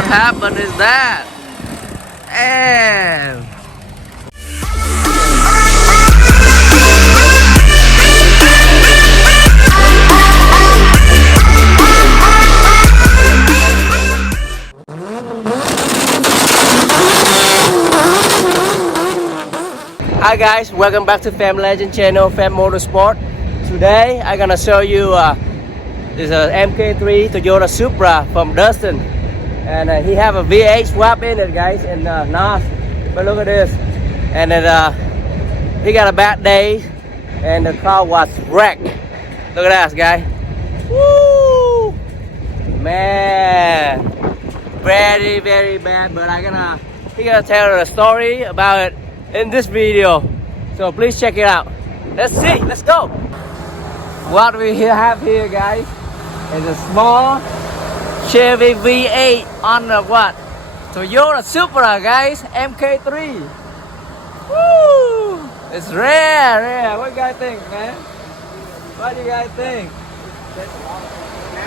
What happened is that? And hi guys, welcome back to Pham Legend channel, Pham Motorsport. Today I'm gonna show you this Mk3 Toyota Supra from Dustin, and he have a V8 swap in it, guys, and NOS. But look at this, and then he got a bad day, and the car was wrecked. Look at that, guys. Woo, man, very bad. But he gonna tell the story about it in this video, so please check it out. Let's see, let's go. What we have here, guys, is a small Chevy V8 on the what? Toyota Supra, guys, Mk3. Woo! It's rare. What do you guys think, man? What do you guys think?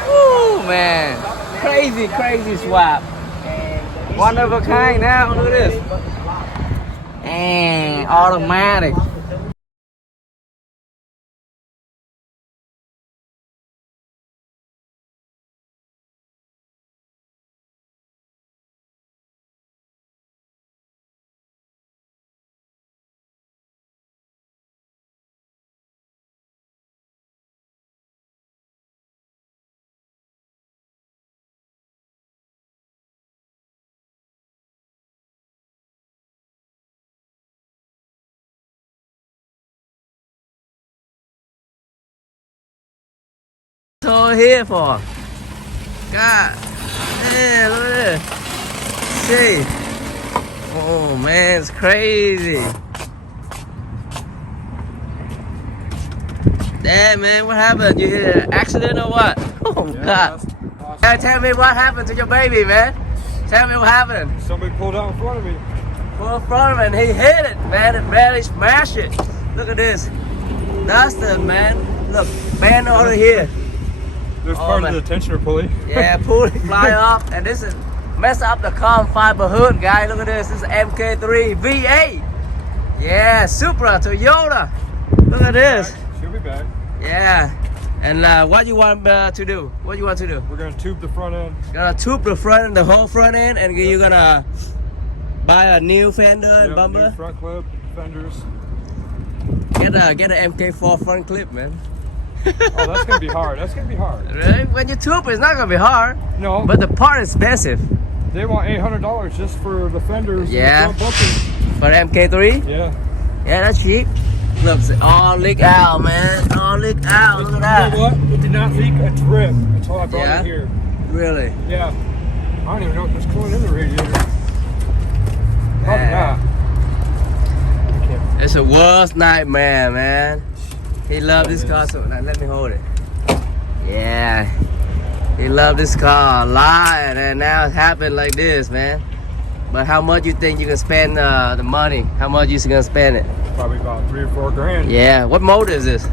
Woo, man. Crazy swap. One of a kind now, look at this. And automatic. So here for God, yeah, look at this. See, oh man, it's crazy. Damn, man, what happened? You hit an accident or what? Oh yeah, God! Awesome. Tell me what happened to your baby, man. Tell me what happened. Somebody pulled out in front of me. Pulled in front of him, and he hit it, man, and barely smashed it. Look at this, Dustin, man. Look, man, over here. There's part of the tensioner pulley. Yeah, pulley fly off, and this is mess up the carbon fiber hood, guys. Look at this. This is Mk3 V8. Yeah, Supra Toyota. Look at this. She'll be back. Yeah. And what you want to do? What you want to do? We're gonna tube the front end. Gonna tube the front, the whole front end, and you're gonna buy a new fender and bumper. New front clip, fenders. Get an Mk4 front clip, man. Oh, that's gonna be hard. That's gonna be hard. Really? When you tube, it's not gonna be hard. No. But the part is expensive. They want $800 just for the fenders. Yeah. And the front For the Mk3? Yeah. Yeah, that's cheap. Look, it's all leak out, man. All leak out. Look at that. You know what? It did not leak a drip until I brought it here. Really? Yeah. I don't even know what's going in the radiator. Probably not. It's a worst nightmare, man. He loved this car, so let me hold it. Yeah, he loved this car a lot, and now it happened like this, man. But how much you think you can spend the money? How much you gonna spend it? Probably about 3 or 4 grand. Yeah. What motor is this?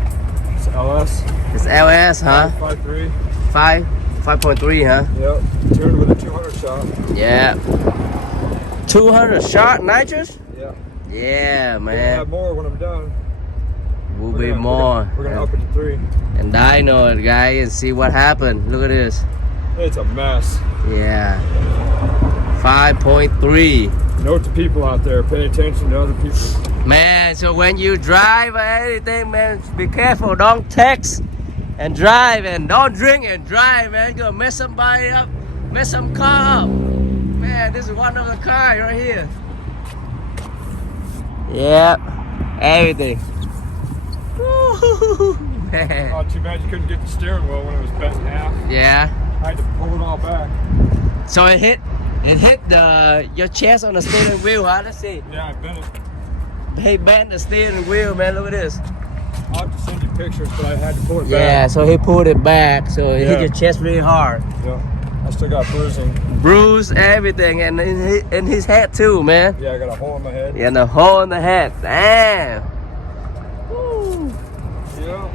It's LS. It's LS, huh? 5.3. 5.3, huh? Yep. Tuned with a 200 shot. Yeah. 200 shot nitrous? Yeah. Yeah, man. We'll have more when I'm done. Will be more. We're gonna up it to 3. And dyno it, guy, and see what happened. Look at this. It's a mess. Yeah. 5.3. Note to people out there, pay attention to other people. Man, so when you drive or anything, man, be careful. Don't text and drive, and don't drink and drive, man. You're gonna mess somebody up, mess some car up. Man, this is one of the cars right here. Yeah, everything. Man. Oh, too bad you couldn't get the steering wheel when it was bent in half. Yeah. I had to pull it all back. So it hit your chest on the steering wheel, huh? Let's see. Yeah, I bent it. He bent the steering wheel, man. Look at this. I'll have to send you pictures, but I had to pull it back. Yeah, so he pulled it back, so it hit your chest really hard. Yeah. I still got bruising. Bruise, everything, and in his head too, man. Yeah, I got a hole in my head. Yeah, and a hole in the head. Damn. Woo. Yeah.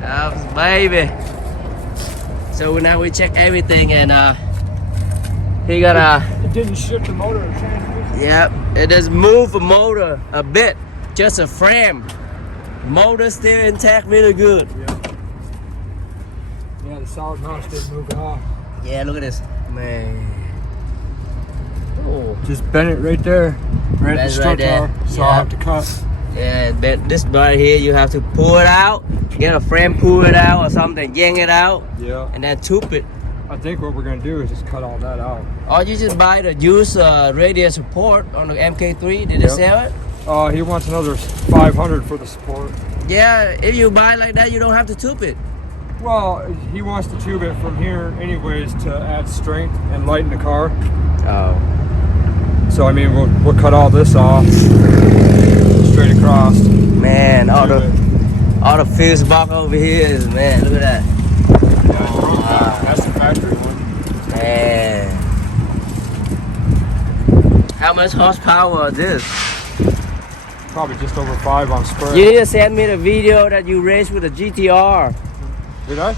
That was baby. So now we check everything, and he gonna. It didn't shift the motor or transmission. Yep, it just moved the motor a bit, just a frame. Motor still intact, really good. Yeah. Yeah, the solid mounts didn't move at all. Yeah, look at this, man. Oh, Just bent it right there, right at the That's strut right there. bar. So Yeah. I'll have to cut. yeah, but this right here, you have to pull it out, get a frame, pull it out or something, yank it out, Yeah. and then tube it. I think what we're gonna do is just cut all that out. Or you just buy the used radial support on the Mk3. Did they Yep. sell it? He wants another 500 for the support. Yeah, if you buy like that, you don't have to tube it. Well, he wants to tube it from here anyways to add strength and lighten the car. Oh. So I mean, we'll cut all this off straight across. Man, all Tube the fuse box over here is, man, look at that. Yeah, that's the factory one. Man. How much horsepower is this? Probably just over 5 on spray. You need to send me the video that you raced with a GTR. Did I?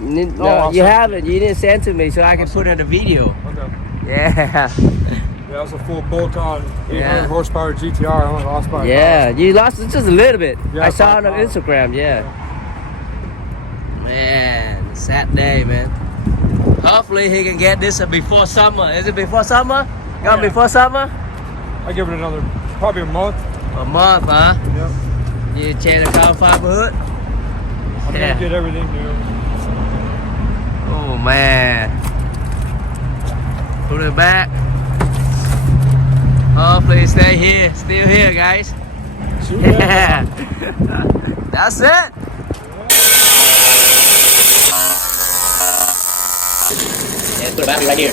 No, I'll you send haven't. You didn't send to me so I can put in the video. Okay. Yeah. Yeah, that was a full bolt-on 800 Yeah. horsepower GTR. I only lost by Yeah, you lost it just a little bit. Yeah, I saw it on 5 pounds. Instagram, yeah. Man, sad day, man. Hopefully he can get this before summer. Is it before summer? Got Yeah. before summer? I give it another, probably a month. A month, huh? Yep. You change the car fiber hood? I'm Yeah. gonna get everything new. Oh man. Put it back. Hopefully stay here, still here, guys. Yeah. That's it. Yeah, put it back right here.